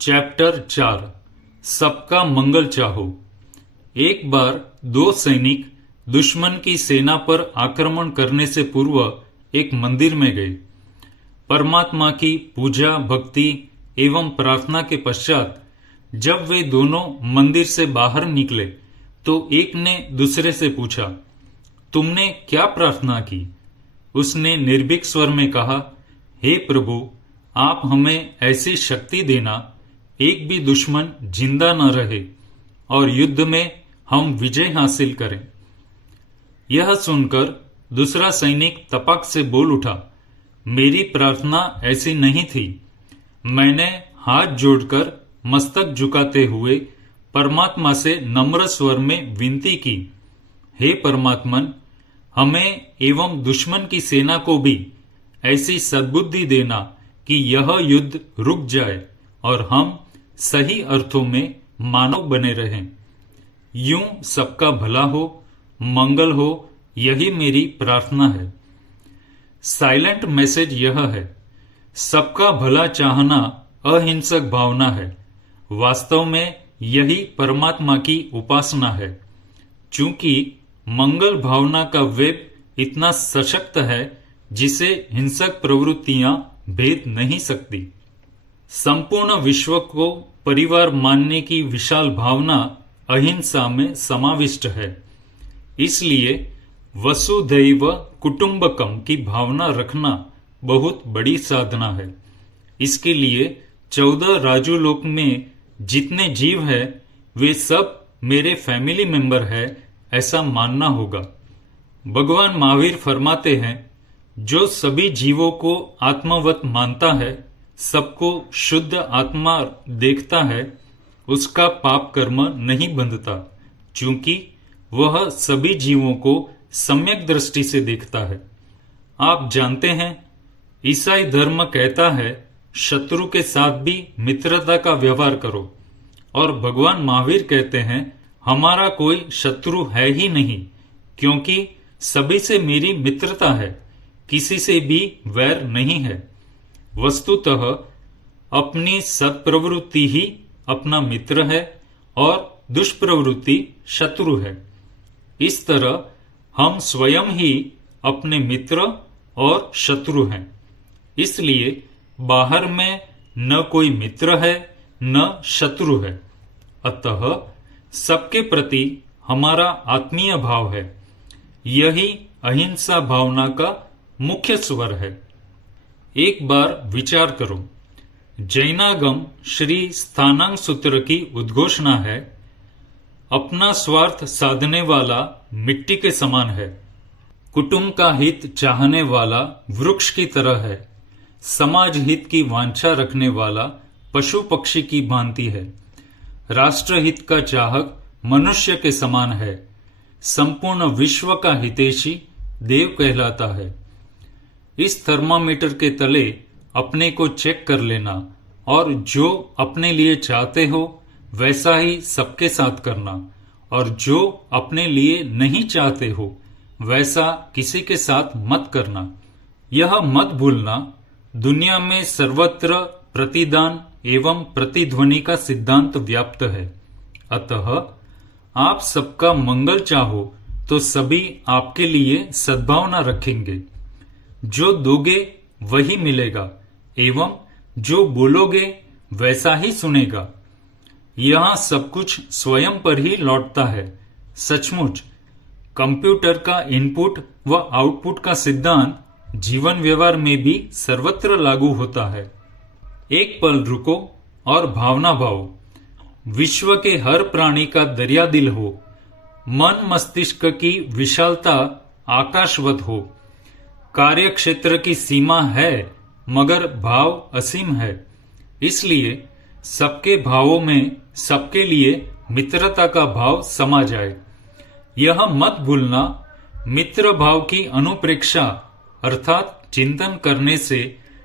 Chapter 4 सबका मंगल चाहो। एक बार दो सैनिक दुश्मन की सेना पर आक्रमण करने से पूर्व एक मंदिर में गए। परमात्मा की पूजा भक्ति एवं प्रार्थना के पश्चात जब वे दोनों मंदिर से बाहर निकले तो एक ने दूसरे से पूछा, तुमने क्या प्रार्थना की? उसने निर्भीक स्वर में कहा, हे प्रभु, आप हमें ऐसी शक्ति देना एक भी दुश्मन जिंदा न रहे और युद्ध में हम विजय हासिल करें। यह सुनकर दूसरा सैनिक तपक से बोल उठा, मेरी प्रार्थना ऐसी नहीं थी। मैंने हाथ जोड़कर मस्तक झुकाते हुए परमात्मा से नम्र स्वर में विनती की, हे परमात्मन, हमें एवं दुश्मन की सेना को भी ऐसी सद्बुद्धि देना कि यह युद्ध रुक जाए और हम सही अर्थों में मानव बने रहें। यूं सबका भला हो, मंगल हो, यही मेरी प्रार्थना है। साइलेंट मैसेज यह है, सबका भला चाहना अहिंसक भावना है। वास्तव में यही परमात्मा की उपासना है। चूंकि मंगल भावना का वेब इतना सशक्त है जिसे हिंसक प्रवृत्तियां भेद नहीं सकती। संपूर्ण विश्व को परिवार मानने की विशाल भावना अहिंसा में समाविष्ट है। इसलिए वसुधैव कुटुंबकम की भावना रखना बहुत बड़ी साधना है। इसके लिए 14 राजुलोक में जितने जीव है वे सब मेरे फैमिली मेंबर है, ऐसा मानना होगा। भगवान महावीर फरमाते हैं, जो सभी जीवों को आत्मवत मानता है, सबको शुद्ध आत्मा देखता है, उसका पाप कर्म नहीं बंधता, क्योंकि वह सभी जीवों को सम्यक दृष्टि से देखता है। आप जानते हैं, ईसाई धर्म कहता है शत्रु के साथ भी मित्रता का व्यवहार करो, और भगवान महावीर कहते हैं हमारा कोई शत्रु है ही नहीं, क्योंकि सभी से मेरी मित्रता है, किसी से भी वैर नहीं है। वस्तुतः अपनी सत्प्रवृत्ति ही अपना मित्र है और दुष्प्रवृत्ति शत्रु है। इस तरह हम स्वयं ही अपने मित्र और शत्रु हैं। इसलिए बाहर में न कोई मित्र है न शत्रु है। अतः सबके प्रति हमारा आत्मीय भाव है। यही अहिंसा भावना का मुख्य स्वर है। एक बार विचार करो, जैनागम श्री स्थानांग सूत्र की उद्घोषणा है, अपना स्वार्थ साधने वाला मिट्टी के समान है, कुटुंब का हित चाहने वाला वृक्ष की तरह है, समाज हित की वांछा रखने वाला पशु पक्षी की भांति है, राष्ट्रहित का चाहक मनुष्य के समान है, संपूर्ण विश्व का हितैषी देव कहलाता है। इस थर्मामीटर के तले अपने को चेक कर लेना और जो अपने लिए चाहते हो वैसा ही सबके साथ करना, और जो अपने लिए नहीं चाहते हो वैसा किसी के साथ मत करना। यह मत भूलना, दुनिया में सर्वत्र प्रतिदान एवं प्रतिध्वनि का सिद्धांत व्याप्त है। अतः आप सबका मंगल चाहो तो सभी आपके लिए सद्भावना रखेंगे। जो दोगे वही मिलेगा एवं जो बोलोगे वैसा ही सुनेगा। यहाँ सब कुछ स्वयं पर ही लौटता है। सचमुच कंप्यूटर का इनपुट व आउटपुट का सिद्धांत जीवन व्यवहार में भी सर्वत्र लागू होता है। एक पल रुको और भावना भाओ। विश्व के हर प्राणी का दरिया दिल हो, मन मस्तिष्क की विशालता आकाशवत हो। कार्य क्षेत्र की सीमा है मगर भाव असीम है। इसलिए सबके भावों में सबके लिए मित्रता का भाव समा जाए। यह मत भूलना, मित्र भाव की अनुप्रेक्षा अर्थात चिंतन करने से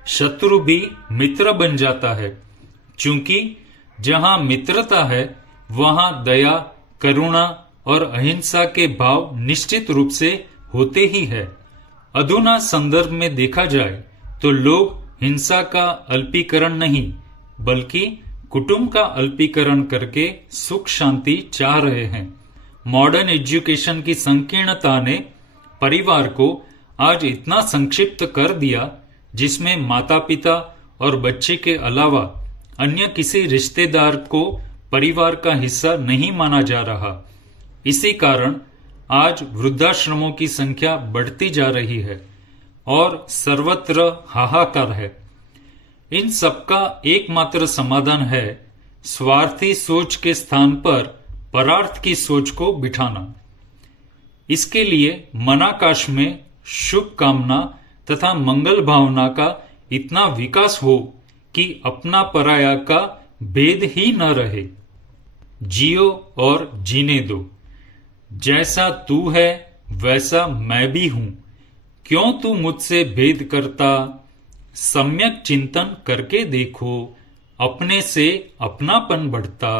शत्रु भी मित्र बन जाता है। क्योंकि जहां मित्रता है वहां दया, करुणा और अहिंसा के भाव निश्चित रूप से होते ही है। अधुना संदर्भ में देखा जाए तो लोग हिंसा का अल्पीकरण नहीं बल्कि कुटुंब का अल्पीकरण करके सुख शांति चाह रहे हैं। मॉडर्न एजुकेशन की संकीर्णता ने परिवार को आज इतना संक्षिप्त कर दिया, जिसमें माता पिता और बच्चे के अलावा अन्य किसी रिश्तेदार को परिवार का हिस्सा नहीं माना जा रहा। इसी कारण आज वृद्धाश्रमों की संख्या बढ़ती जा रही है और सर्वत्र हाहाकार है। इन सबका एकमात्र समाधान है स्वार्थी सोच के स्थान पर परार्थ की सोच को बिठाना। इसके लिए मनाकाश में शुभ कामना तथा मंगल भावना का इतना विकास हो कि अपना पराया का भेद ही न रहे। जियो और जीने दो, जैसा तू है वैसा मैं भी हूं, क्यों तू मुझसे भेद करता, सम्यक चिंतन करके देखो, अपने से अपनापन बढ़ता।